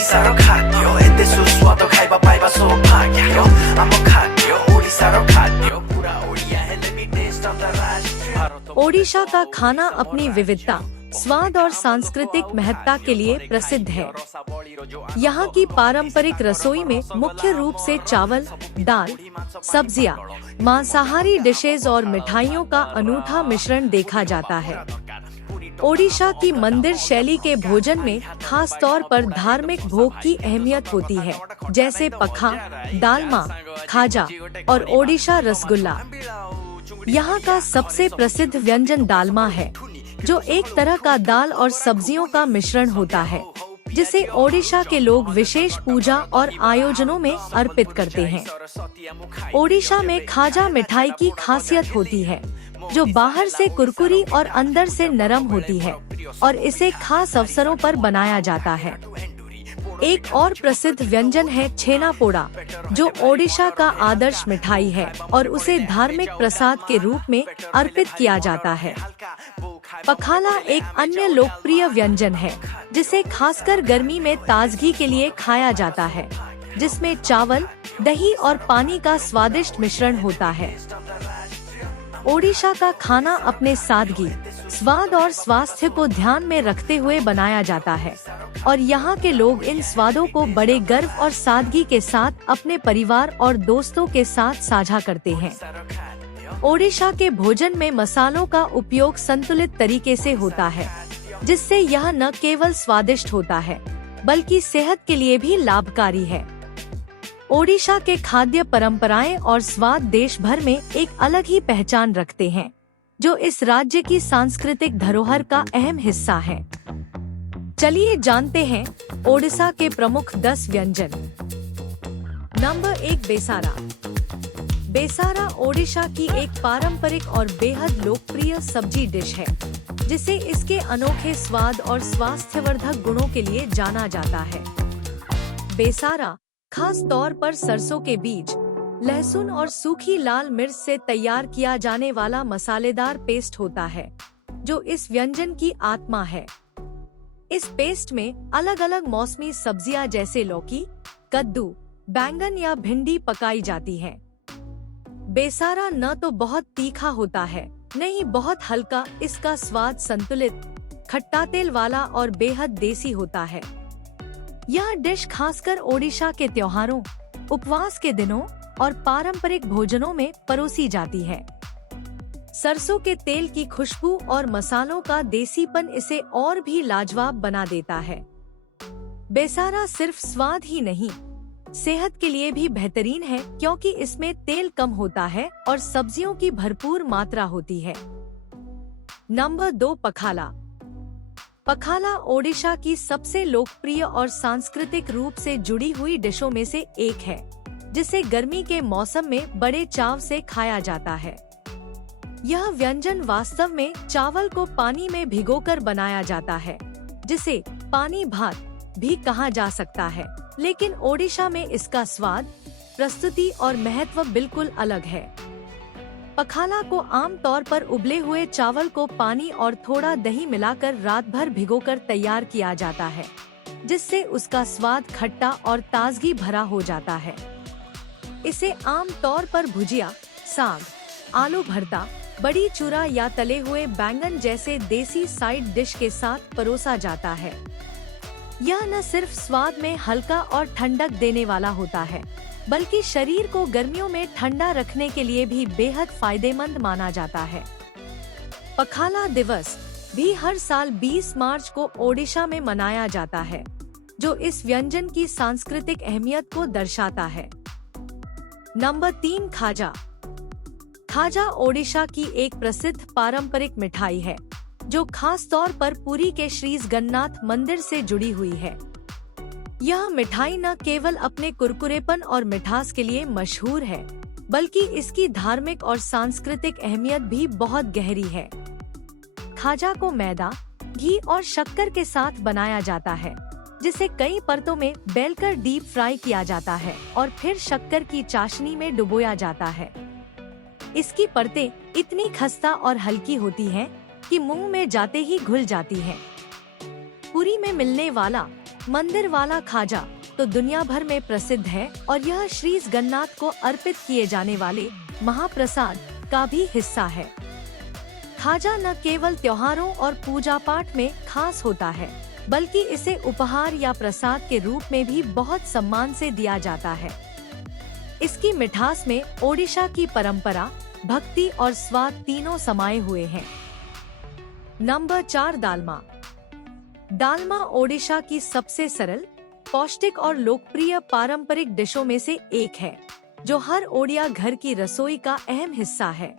오리사로 가디오 엔데수 수와도 가이바 바이바 소파기로 아무 가디오 오리사로 가디오 पूरा ओडिया है let me taste of the राज। ओडिशा का खाना अपनी विविधता, स्वाद और सांस्कृतिक महत्ता के लिए प्रसिद्ध है। यहाँ की पारंपरिक रसोई में मुख्य रूप से चावल, दाल, सब्जियाँ, मांसाहारी डिशेज और मिठाइयों का अनूठा मिश्रण देखा जाता है। ओडिशा की मंदिर शैली के भोजन में खास तौर पर धार्मिक भोग की अहमियत होती है, जैसे पखा, दालमा, खाजा और ओडिशा रसगुल्ला। यहाँ का सबसे प्रसिद्ध व्यंजन दालमा है, जो एक तरह का दाल और सब्जियों का मिश्रण होता है, जिसे ओडिशा के लोग विशेष पूजा और आयोजनों में अर्पित करते हैं। ओडिशा में खाजा मिठाई की खासियत होती है, जो बाहर से कुरकुरी और अंदर से नरम होती है और इसे खास अवसरों पर बनाया जाता है। एक और प्रसिद्ध व्यंजन है छेना पोड़ा, जो ओडिशा का आदर्श मिठाई है और उसे धार्मिक प्रसाद के रूप में अर्पित किया जाता है। पखाला एक अन्य लोकप्रिय व्यंजन है, जिसे खासकर गर्मी में ताजगी के लिए खाया जाता है, जिसमें चावल, दही और पानी का स्वादिष्ट मिश्रण होता है। ओडिशा का खाना अपने सादगी, स्वाद और स्वास्थ्य को ध्यान में रखते हुए बनाया जाता है और यहाँ के लोग इन स्वादों को बड़े गर्व और सादगी के साथ अपने परिवार और दोस्तों के साथ साझा करते हैं। ओडिशा के भोजन में मसालों का उपयोग संतुलित तरीके से होता है, जिससे यह न केवल स्वादिष्ट होता है, बल्कि सेहत के लिए भी लाभकारी है। ओडिशा के खाद्य परंपराएं और स्वाद देश भर में एक अलग ही पहचान रखते हैं, जो इस राज्य की सांस्कृतिक धरोहर का अहम हिस्सा है। चलिए जानते हैं ओडिशा के प्रमुख 10 व्यंजन। नंबर 1, बेसारा। बेसारा ओडिशा की एक पारंपरिक और बेहद लोकप्रिय सब्जी डिश है, जिसे इसके अनोखे स्वाद और स्वास्थ्यवर्धक गुणों के लिए जाना जाता है। बेसारा खास तौर पर सरसों के बीज, लहसुन और सूखी लाल मिर्च से तैयार किया जाने वाला मसालेदार पेस्ट होता है, जो इस व्यंजन की आत्मा है। इस पेस्ट में अलग अलग मौसमी सब्जियां जैसे लौकी, कद्दू, बैंगन या भिंडी पकाई जाती हैं। बेसारा न तो बहुत तीखा होता है, न ही बहुत हल्का। इसका स्वाद संतुलित, खट्टा तेल वाला और बेहद देसी होता है। यह डिश खासकर ओडिशा के त्योहारों, उपवास के दिनों और पारंपरिक भोजनों में परोसी जाती है। सरसों के तेल की खुशबू और मसालों का देसीपन इसे और भी लाजवाब बना देता है। बेसारा सिर्फ स्वाद ही नहीं, सेहत के लिए भी बेहतरीन है, क्योंकि इसमें तेल कम होता है और सब्जियों की भरपूर मात्रा होती है। नंबर 2, पखाला। पखाला ओडिशा की सबसे लोकप्रिय और सांस्कृतिक रूप से जुड़ी हुई डिशों में से एक है, जिसे गर्मी के मौसम में बड़े चाव से खाया जाता है। यह व्यंजन वास्तव में चावल को पानी में भिगोकर बनाया जाता है, जिसे पानी भात भी कहा जा सकता है, लेकिन ओडिशा में इसका स्वाद, प्रस्तुति और महत्व बिल्कुल अलग है। पखाला को आम तौर पर उबले हुए चावल को पानी और थोड़ा दही मिलाकर रात भर भिगोकर तैयार किया जाता है, जिससे उसका स्वाद खट्टा और ताजगी भरा हो जाता है। इसे आम तौर पर भुजिया, साग, आलू भरता, बड़ी चूरा या तले हुए बैंगन जैसे देसी साइड डिश के साथ परोसा जाता है। यह न सिर्फ स्वाद में हल्का और ठंडक देने वाला होता है, बल्कि शरीर को गर्मियों में ठंडा रखने के लिए भी बेहद फायदेमंद माना जाता है। पखाला दिवस भी हर साल 20 मार्च को ओडिशा में मनाया जाता है, जो इस व्यंजन की सांस्कृतिक अहमियत को दर्शाता है। नंबर 3, खाजा। खाजा ओडिशा की एक प्रसिद्ध पारंपरिक मिठाई है, जो खास तौर पर पुरी के श्री जगन्नाथ मंदिर से जुड़ी हुई है। यह मिठाई न केवल अपने कुरकुरेपन और मिठास के लिए मशहूर है, बल्कि इसकी धार्मिक और सांस्कृतिक अहमियत भी बहुत गहरी है। खाजा को मैदा, घी और शक्कर के साथ बनाया जाता है, जिसे कई परतों में बेलकर डीप फ्राई किया जाता है और फिर शक्कर की चाशनी में डुबोया जाता है। इसकी परतें इतनी खस्ता और हल्की होती हैं कि मुंह में जाते ही घुल जाती हैं। पुरी में मिलने वाला मंदिर वाला खाजा तो दुनिया भर में प्रसिद्ध है और यह श्री जगन्नाथ को अर्पित किए जाने वाले महाप्रसाद का भी हिस्सा है। खाजा न केवल त्योहारों और पूजा पाठ में खास होता है, बल्कि इसे उपहार या प्रसाद के रूप में भी बहुत सम्मान से दिया जाता है। इसकी मिठास में ओडिशा की परंपरा, भक्ति और स्वाद तीनों समाये हुए हैं। नंबर 4 दालमा। दालमा ओडिशा की सबसे सरल, पौष्टिक और लोकप्रिय पारंपरिक डिशों में से एक है, जो हर ओडिया घर की रसोई का अहम हिस्सा है।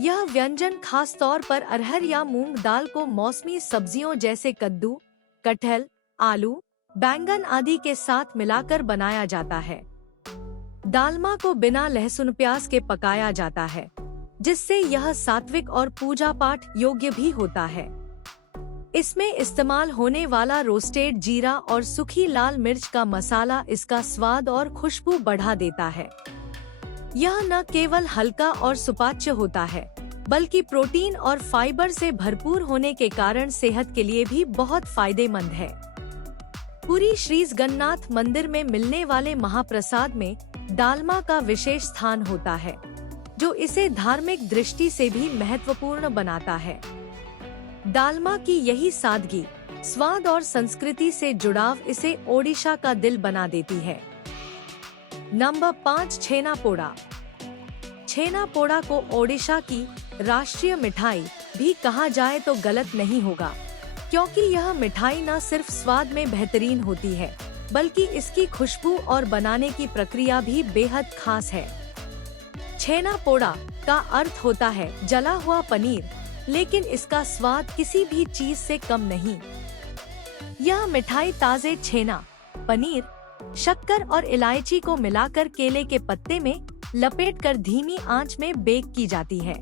यह व्यंजन खास तौर पर अरहर या मूंग दाल को मौसमी सब्जियों जैसे कद्दू, कटहल, आलू, बैंगन आदि के साथ मिलाकर बनाया जाता है। दालमा को बिना लहसुन प्याज के पकाया जाता है, जिससे यह सात्विक और पूजा पाठ योग्य भी होता है। इसमें इस्तेमाल होने वाला रोस्टेड जीरा और सूखी लाल मिर्च का मसाला इसका स्वाद और खुशबू बढ़ा देता है। यह न केवल हल्का और सुपाच्य होता है, बल्कि प्रोटीन और फाइबर से भरपूर होने के कारण सेहत के लिए भी बहुत फायदेमंद है। पुरी श्री जगन्नाथ मंदिर में मिलने वाले महाप्रसाद में दालमा का विशेष स्थान होता है, जो इसे धार्मिक दृष्टि से भी महत्वपूर्ण बनाता है। दालमा की यही सादगी, स्वाद और संस्कृति से जुड़ाव इसे ओडिशा का दिल बना देती है। नंबर 5 छेना पोड़ा। छेना पोड़ा को ओडिशा की राष्ट्रीय मिठाई भी कहा जाए तो गलत नहीं होगा, क्योंकि यह मिठाई न सिर्फ स्वाद में बेहतरीन होती है, बल्कि इसकी खुशबू और बनाने की प्रक्रिया भी बेहद खास है। छेना पोड़ा का अर्थ होता है जला हुआ पनीर, लेकिन इसका स्वाद किसी भी चीज से कम नहीं। यह मिठाई ताजे छेना, पनीर, शक्कर और इलायची को मिलाकर केले के पत्ते में लपेटकर धीमी आंच में बेक की जाती है।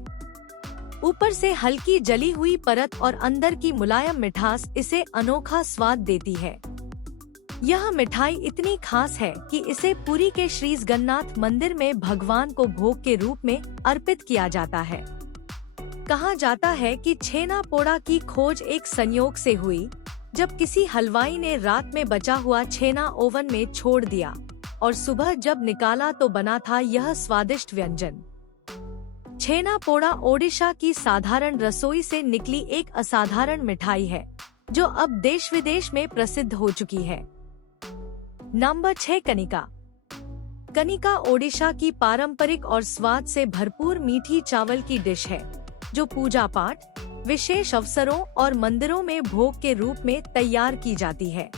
ऊपर से हल्की जली हुई परत और अंदर की मुलायम मिठास इसे अनोखा स्वाद देती है। यह मिठाई इतनी खास है कि इसे पुरी के श्री जगन्नाथ मंदिर में भगवान को भोग के रूप में अर्पित किया जाता है। कहा जाता है कि छेना पोड़ा की खोज एक संयोग से हुई, जब किसी हलवाई ने रात में बचा हुआ छेना ओवन में छोड़ दिया और सुबह जब निकाला तो बना था यह स्वादिष्ट व्यंजन। छेना पोड़ा ओडिशा की साधारण रसोई से निकली एक असाधारण मिठाई है, जो अब देश विदेश में प्रसिद्ध हो चुकी है। नंबर 6 कनिका। कनिका ओडिशा की पारंपरिक और स्वाद से भरपूर मीठी चावल की डिश है, जो पूजा पाठ, विशेष अवसरों और मंदिरों में भोग के रूप में तैयार की जाती है।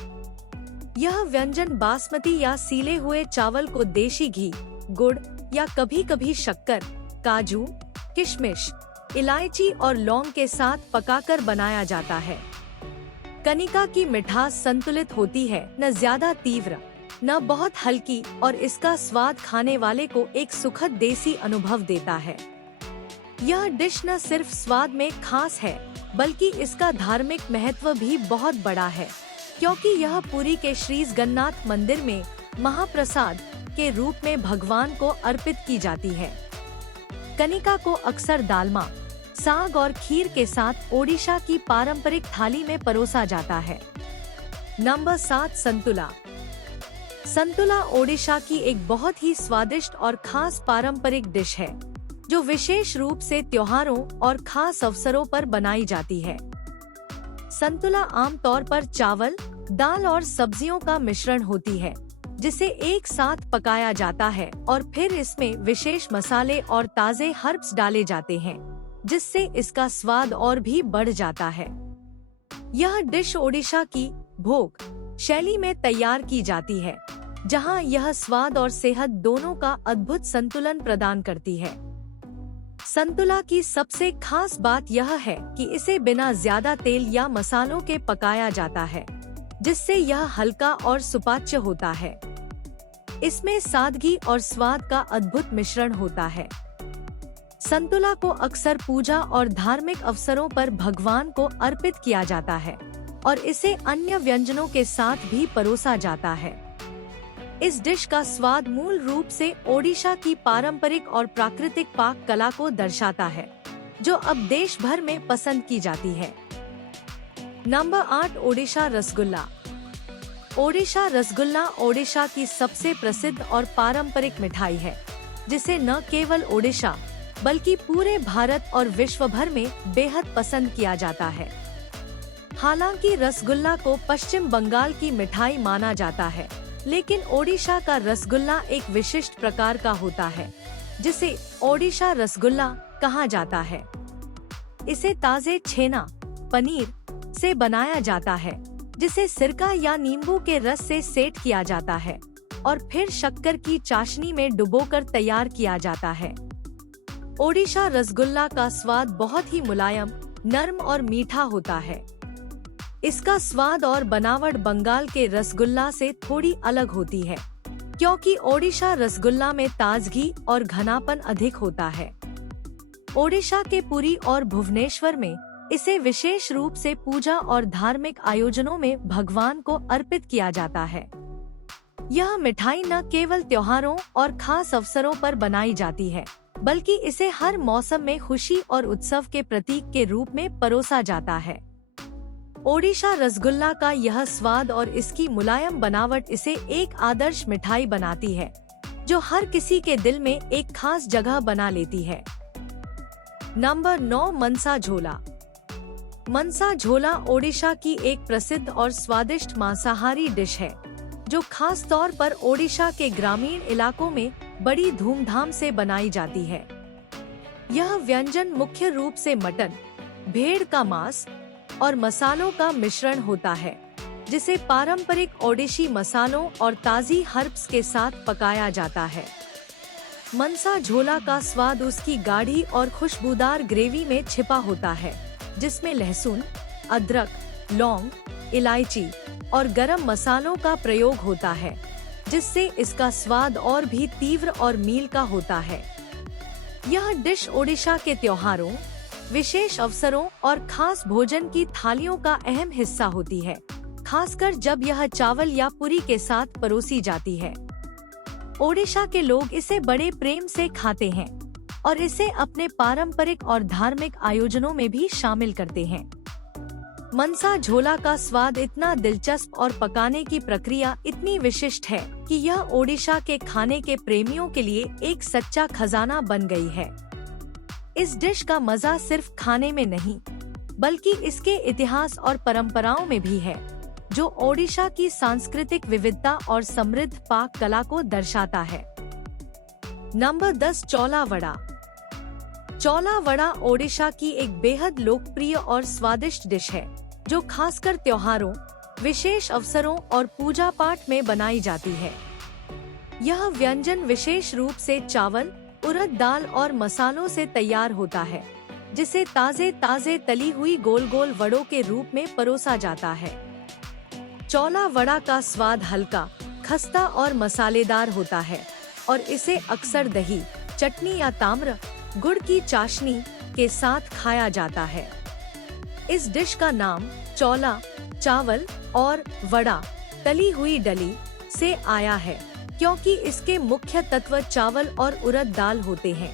यह व्यंजन बासमती या सीले हुए चावल को देशी घी, गुड़ या कभी-कभी शक्कर, काजू, किशमिश, इलायची और लौंग के साथ पकाकर बनाया जाता है। कनिका की मिठास संतुलित होती है, न ज्यादा तीव्र, न बहुत हल्की, और इसका स्वाद खाने वाले को एक सुखद देसी अनुभव देता है। यह डिश न सिर्फ स्वाद में खास है, बल्कि इसका धार्मिक महत्व भी बहुत बड़ा है, क्योंकि यह पुरी के श्री जगन्नाथ मंदिर में महाप्रसाद के रूप में भगवान को अर्पित की जाती है। कनिका को अक्सर दालमा, साग और खीर के साथ ओडिशा की पारंपरिक थाली में परोसा जाता है। नंबर 7 संतुला। संतुला ओडिशा की एक बहुत ही स्वादिष्ट और खास पारंपरिक डिश है, जो विशेष रूप से त्योहारों और खास अवसरों पर बनाई जाती है। संतुला आमतौर पर चावल, दाल और सब्जियों का मिश्रण होती है, जिसे एक साथ पकाया जाता है और फिर इसमें विशेष मसाले और ताजे हर्ब्स डाले जाते हैं, जिससे इसका स्वाद और भी बढ़ जाता है। यह डिश ओडिशा की भोग शैली में तैयार की जाती है, जहां यह स्वाद और सेहत दोनों का अद्भुत संतुलन प्रदान करती है। संतुला की सबसे खास बात यह है कि इसे बिना ज्यादा तेल या मसालों के पकाया जाता है, जिससे यह हल्का और सुपाच्य होता है। इसमें सादगी और स्वाद का अद्भुत मिश्रण होता है। संतुला को अक्सर पूजा और धार्मिक अवसरों पर भगवान को अर्पित किया जाता है और इसे अन्य व्यंजनों के साथ भी परोसा जाता है। इस डिश का स्वाद मूल रूप से ओडिशा की पारंपरिक और प्राकृतिक पाक कला को दर्शाता है, जो अब देश भर में पसंद की जाती है। नंबर 8 ओडिशा रसगुल्ला। ओडिशा रसगुल्ला ओडिशा की सबसे प्रसिद्ध और पारंपरिक मिठाई है, जिसे न केवल ओडिशा बल्कि पूरे भारत और विश्व भर में बेहद पसंद किया जाता है। हालांकि रसगुल्ला को पश्चिम बंगाल की मिठाई माना जाता है, लेकिन ओडिशा का रसगुल्ला एक विशिष्ट प्रकार का होता है, जिसे ओडिशा रसगुल्ला कहा जाता है। इसे ताजे छेना, पनीर से बनाया जाता है, जिसे सिरका या नींबू के रस से सेट किया जाता है और फिर शक्कर की चाशनी में डुबोकर तैयार किया जाता है। ओडिशा रसगुल्ला का स्वाद बहुत ही मुलायम, नरम और मीठा होता है। इसका स्वाद और बनावट बंगाल के रसगुल्ला से थोड़ी अलग होती है, क्योंकि ओडिशा रसगुल्ला में ताजगी और घनापन अधिक होता है। ओडिशा के पुरी और भुवनेश्वर में इसे विशेष रूप से पूजा और धार्मिक आयोजनों में भगवान को अर्पित किया जाता है। यह मिठाई न केवल त्योहारों और खास अवसरों पर बनाई जाती है, बल्कि इसे हर मौसम में खुशी और उत्सव के प्रतीक के रूप में परोसा जाता है। ओडिशा रसगुल्ला का यह स्वाद और इसकी मुलायम बनावट इसे एक आदर्श मिठाई बनाती है, जो हर किसी के दिल में एक खास जगह बना लेती है। नंबर 9, मनसा झोला। मनसा झोला ओडिशा की एक प्रसिद्ध और स्वादिष्ट मांसाहारी डिश है, जो खास तौर पर ओडिशा के ग्रामीण इलाकों में बड़ी धूमधाम से बनाई जाती है। यह व्यंजन मुख्य रूप से मटन, भेड़ का मांस और मसालों का मिश्रण होता है, जिसे पारंपरिक ओडिशी मसालों और ताजी हर्ब्स के साथ पकाया जाता है। मनसा झोला का स्वाद उसकी गाढ़ी और खुशबूदार ग्रेवी में छिपा होता है, जिसमें लहसुन, अदरक, लौंग, इलायची और गरम मसालों का प्रयोग होता है, जिससे इसका स्वाद और भी तीव्र और मील का होता है। यह डिश ओडिशा के त्योहारों, विशेष अवसरों और खास भोजन की थालियों का अहम हिस्सा होती है, खासकर जब यह चावल या पूरी के साथ परोसी जाती है। ओडिशा के लोग इसे बड़े प्रेम से खाते हैं और इसे अपने पारंपरिक और धार्मिक आयोजनों में भी शामिल करते हैं। मनसा झोला का स्वाद इतना दिलचस्प और पकाने की प्रक्रिया इतनी विशिष्ट है कि यह ओडिशा के खाने के प्रेमियों के लिए एक सच्चा खजाना बन गई है। इस डिश का मजा सिर्फ खाने में नहीं, बल्कि इसके इतिहास और परंपराओं में भी है, जो ओडिशा की सांस्कृतिक विविधता और समृद्ध पाक कला को दर्शाता है। नंबर 10, चौला वड़ा। चौला वड़ा ओडिशा की एक बेहद लोकप्रिय और स्वादिष्ट डिश है, जो खासकर त्योहारों, विशेष अवसरों और पूजा पाठ में बनाई जाती है। यह व्यंजन विशेष रूप से चावल, उड़द दाल और मसालों से तैयार होता है, जिसे ताजे तली हुई गोल गोल वड़ों के रूप में परोसा जाता है। चौला वड़ा का स्वाद हल्का, खस्ता और मसालेदार होता है और इसे अक्सर दही, चटनी या ताम्र, गुड़ की चाशनी के साथ खाया जाता है। इस डिश का नाम चौला, चावल और वड़ा, तली हुई डली से आया है, क्योंकि इसके मुख्य तत्व चावल और उड़द दाल होते हैं।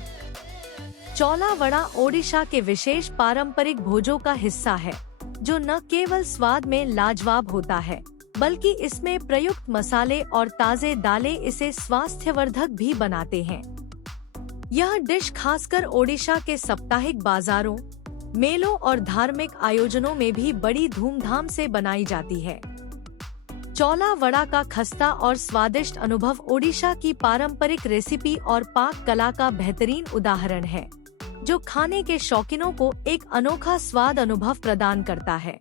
चौला वड़ा ओडिशा के विशेष पारंपरिक भोजों का हिस्सा है, जो न केवल स्वाद में लाजवाब होता है, बल्कि इसमें प्रयुक्त मसाले और ताजे दालें इसे स्वास्थ्यवर्धक भी बनाते हैं। यह डिश खासकर ओडिशा के साप्ताहिक बाजारों, मेलों और धार्मिक आयोजनों में भी बड़ी धूमधाम से बनाई जाती है। चौला वड़ा का खस्ता और स्वादिष्ट अनुभव ओडिशा की पारंपरिक रेसिपी और पाक कला का बेहतरीन उदाहरण है, जो खाने के शौकीनों को एक अनोखा स्वाद अनुभव प्रदान करता है।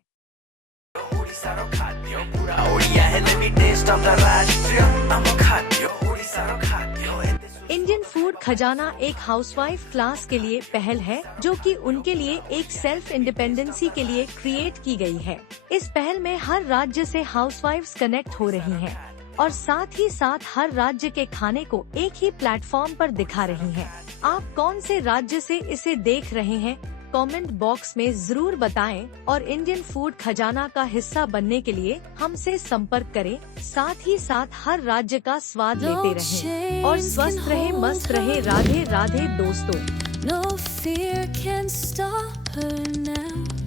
इंडियन फूड खजाना एक हाउसवाइफ क्लास के लिए पहल है, जो कि उनके लिए एक सेल्फ इंडिपेंडेंसी के लिए क्रिएट की गई है। इस पहल में हर राज्य से हाउसवाइफ्स कनेक्ट हो रही हैं और साथ ही साथ हर राज्य के खाने को एक ही प्लेटफॉर्म पर दिखा रही हैं। आप कौन से राज्य से इसे देख रहे हैं? कमेंट बॉक्स में जरूर बताएं और इंडियन फूड खजाना का हिस्सा बनने के लिए हमसे संपर्क करें। साथ ही साथ हर राज्य का स्वाद लेते रहें और स्वस्थ रहे, मस्त रहे। राधे राधे दोस्तों। No fear can stop her now.